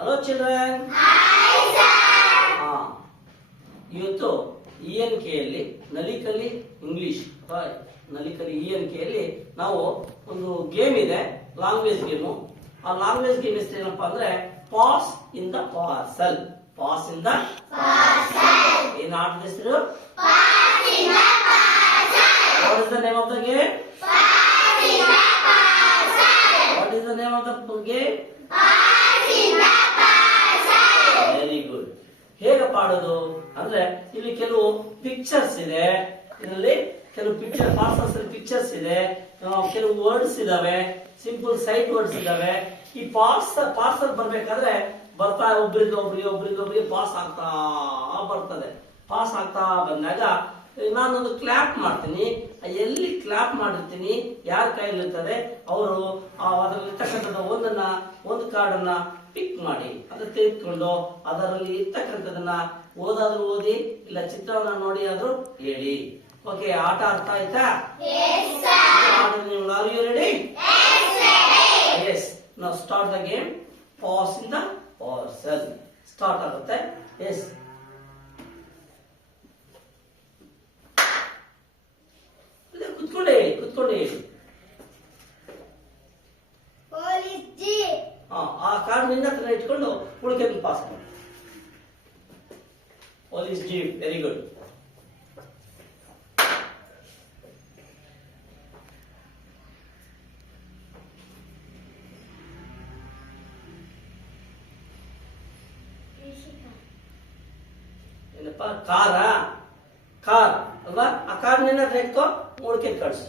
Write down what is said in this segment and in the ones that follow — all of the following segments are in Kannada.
Hello children. Hi sir. ಇವತ್ತು ENK ಯಲ್ಲಿ ನಲಿಕಲಿ ಇಂಗ್ಲಿಷ್ ನಲಿಕಲಿ ENK ಯಲ್ಲಿ ನಾವು ಒಂದು ಗೇಮ್ ಇದೆ, ಲ್ಯಾಂಗ್ವೇಜ್ ಗೇಮ್. ಆ ಲ್ಯಾಂಗ್ವೇಜ್ ಗೇಮ್ ಹೆಸರು ಏನಪ್ಪಾ ಅಂದ್ರೆ pass in the parcel. Pass in the parcel. ಏನ್ ಆಟದ ಹೆಸರು? Pass in the parcel. What is the name of the game? Pass in the parcel. What is the name of the game? Pass in the parcel. Very good. ಹೇಗಪ್ಪ ಆಡೋದು ಅಂದ್ರೆ ಇಲ್ಲಿ ಕೆಲವು ಪಿಕ್ಚರ್ಸ್ ಇದೆ, ಇದರಲ್ಲಿ ಕೆಲವು ಪಾರ್ಸಲ್ಸ್ ಅಲ್ಲಿ ಪಿಕ್ಚರ್ಸ್ ಇದೆ, ಕೆಲವು ವರ್ಡ್ಸ್ ಇದಾವೆ, ಸಿಂಪಲ್ ಸೈಡ್ ವರ್ಡ್ಸ್ ಇದಾವೆ. ಈ ಪಾರ್ಸಲ್ ಬರ್ಬೇಕಾದ್ರೆ ಬರ್ತಾ ಒಬ್ರಿಗೆ ಪಾಸ್ ಆಗ್ತಾ ಬರ್ತದೆ. ಪಾಸ್ ಆಗ್ತಾ ಬಂದಾಗ ನಾನೊಂದು ಕ್ಲಾಪ್ ಮಾಡ್ತೀನಿ. ಎಲ್ಲಿ ಕ್ಲಾಪ್ ಮಾಡಿರ್ತೀನಿ, ಯಾರ ಕೈಯಲ್ಲಿ ಇರ್ತದೆ ಅವರು ಅದರಲ್ಲಿ ಇರ್ತಕ್ಕಂಥದ್ದು ಒಂದು ಕಾರ್ಡನ್ನ ಪಿಕ್ ಮಾಡಿ ಅದನ್ನ ತೆಗೆದುಕೊಂಡು ಅದರಲ್ಲಿ ಇರ್ತಕ್ಕಂಥದನ್ನ ಓದಾದ್ರೂ ಓದಿ, ಇಲ್ಲ ಚಿತ್ರವನ್ನ ನೋಡಿ ಆದ್ರೂ ಹೇಳಿ. ಓಕೆ, ಆಟ ಅರ್ಥ ಆಯ್ತಾ? Are you ready? ಎಸ್. ನಾವು start the game. Pass in the parcel start ಆಗುತ್ತೆ. ಎಸ್, ಕುತ್ಕೊಂಡೆ ಹೇಳಿ. ಆ ಕಾರ್ಡ್ ನಿನ್ನ ಹತ್ರ ಇಟ್ಕೊಂಡು ಉಳಿಕೆ ಪಾಸ್ ಮಾಡಿ. Police jeep. Very good. ಏನಪ್ಪ, ಕಾರ್ ಅಲ್ವಾ? ಆ ಕಾರ್ ನಿನ್ನ ಹತ್ರ ಇಟ್ಕೋ, ಉಳಿಕೆ ಕಳ್ಸು.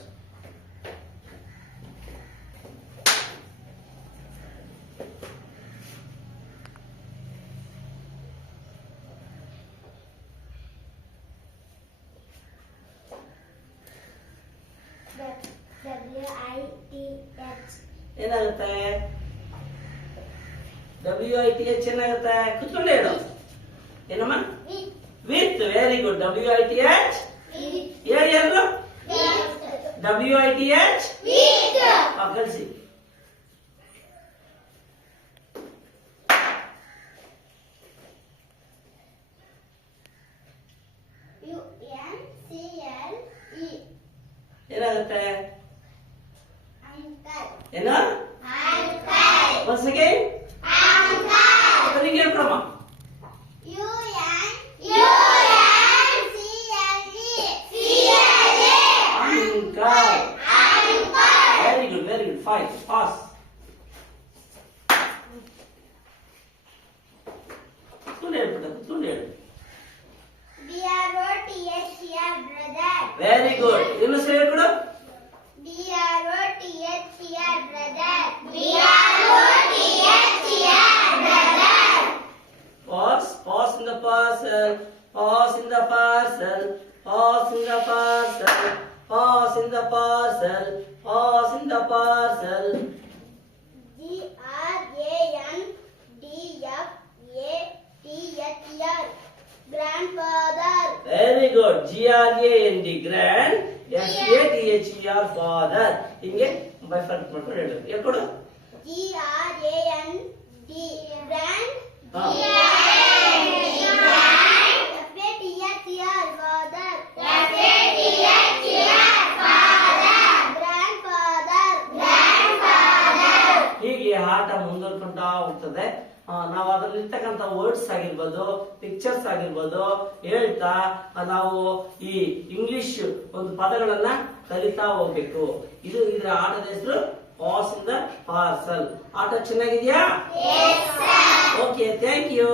ಏನಾಗುತ್ತೆ? WITH ಏನಾಗುತ್ತೆ? ಕುತ್ಕೊಂಡೆ ಹೇಳು. ಏನಮ್ಮ? ವಿತ್. Very good. WITH ಯಾರು? WITH ಕಳಿಸಿ. ಏನಾಗುತ್ತೆ? ಏನು? once again spelling ಹೇಳ್ಕೊಡಮ್ಮ. Very good. Fine. Pass. ಕುತ್ಕೊಂಡು ಹೇಳು. brother. Very good. ಇನ್ನೊಂದು ಸರಿ ಹೇಳ್ಕೊಡು. brother. Pass in the parcel. Pass in the parcel. Pass in the parcel. Pass in the parcel. Pass in the parcel. GRANDFATHER. Grandfather. Very good. GRAND grand. FATHER father. ಹಿಂಗೆ ಬೈಫರ್ಕ್ ಮಾಡ್ಕೊಂಡು ಹೇಳು. ಹೇಳ್ಕೊಡು. GRAND grand. ಹೀಗೆ ಆಟ ಮುಂದುವರ್ಕೊಂತಾ ಹೋಗ್ತದೆ. ನಾವು ಅದರಲ್ಲಿ ಇರ್ತಕ್ಕಂಥ ವರ್ಡ್ಸ್ ಆಗಿರ್ಬೋದು, ಪಿಕ್ಚರ್ಸ್ ಆಗಿರ್ಬೋದು ಹೇಳ್ತಾ ನಾವು ಈ ಇಂಗ್ಲಿಷ್ ಒಂದು ಪದಗಳನ್ನ ಕಲಿತಾ ಹೋಗ್ಬೇಕು. ಇದರ ಆಟದ ಹೆಸರು ಪಾಸ್ ಇನ್ ದ ಪಾರ್ಸಲ್. ಆಟ ಚೆನ್ನಾಗಿದ್ಯಾ? Okay, thank you.